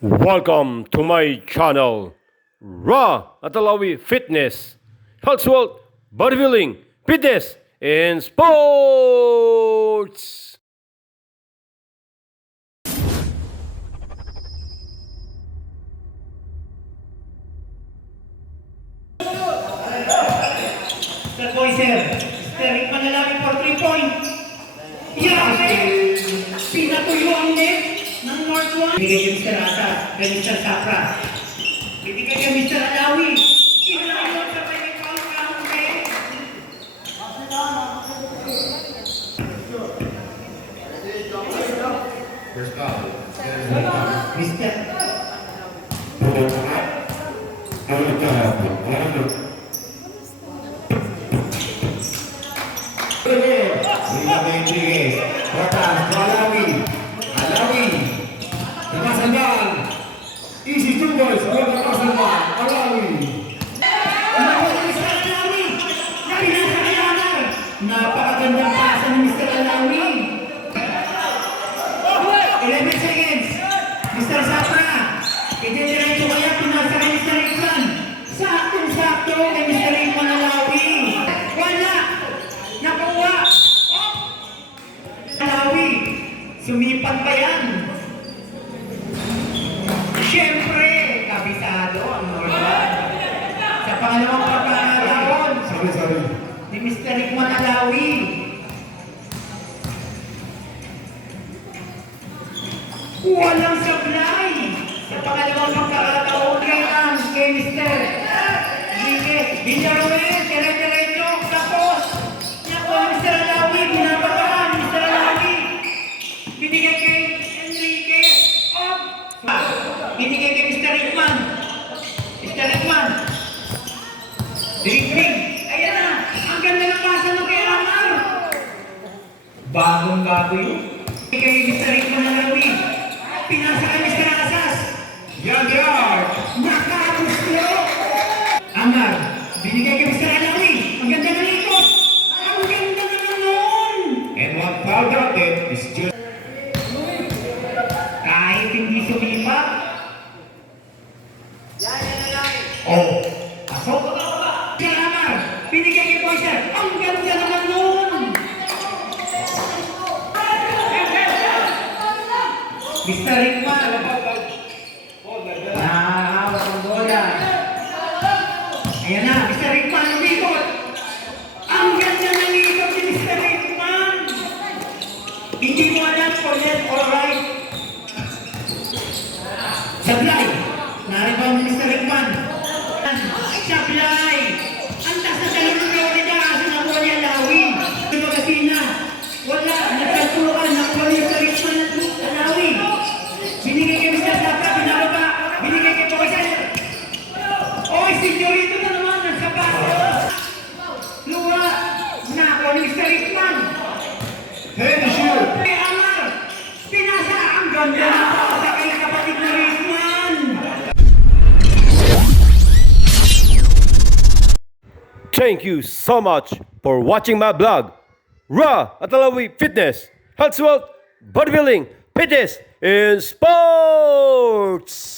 Welcome to my channel, Raw Atalawi Fitness, Health Wealth, Bodybuilding, Fitness, and Sports! Third point, sir. Sterling Manalangin for 3-point. Yahe! Pinatuyo ang net ng North One. Bibigay kay Mr. Ata, kay Mr. Sapra. Bibigay kay Mr. Alawi. Kinalayon sa may foul count, eh. Mr. Easy two boys, Napakagandang pasa ni Mr. Alawi. 11 seconds. Mr. Sapra. Ide-diretso kaya pinasa kay Mr. Iklan. Saktong-sakto kay Mr. Iklan Alawi. Wala. Nakuha. Alawi. Sumipan pa yan. Siyempre, kabisado ang Northern. Sa pangalawang pagkakataon. Sorry. Ni Mr. Ikman Alawi. Walang sablay. Sa pangalawang pagkakataon kay Mr. Villaruel, dire-diretso, tapos nakuha Mr. Alawi, binabataan Mr. Alawi. Binigay kay Enrique, binigay kay Mr. Ikman. Mr. Ikman. Dribbling. Ayan na. Ang ganda ng pasa ng kay Amar. Bagong-bago yun. Kay Mr. Ikman Alawi. Pinasa kay Mr. Asas. Young yard. Nakagusto. Amar. Binigay kay Mr. Alawi. Ang ganda ng ikot. Ang ganda naman nun. And what foul out there is just Kahit hindi sumipa. Oh. Pasok. Si Amar. Binigay kay Poiser. Ang ganda naman nun. Mr. Ikman. Nakakawat ang bola. Ayan na, Mr. Ikman, umikot. Ang ganda ng ikot ni Mr. Ikman. Hindi mo alam kung left or right. Sablay. Naribaw ni Mr. Ikman. Sablay. Ang taas na talong ng Florida. Asa na po niya Alawi. Yung Magasina. Wala. Nagkaltukan. Nakuha niya Mr. Ikman Alawi. Binigay kay Mr. Sapra. Binababa. Binigay kay Poiser. Oy, senyorito na naman. Ang sapatos. Luwa. Nakuha ni Mr. Ikman. head to shoot. Kay Amar. Pinasa. Ang ganda na sa kay kapatid na Ikman. Thank you so much for watching my blog, Raw Atalawi Fitness, Health Wealth, Bodybuilding, Fitness, and Sports!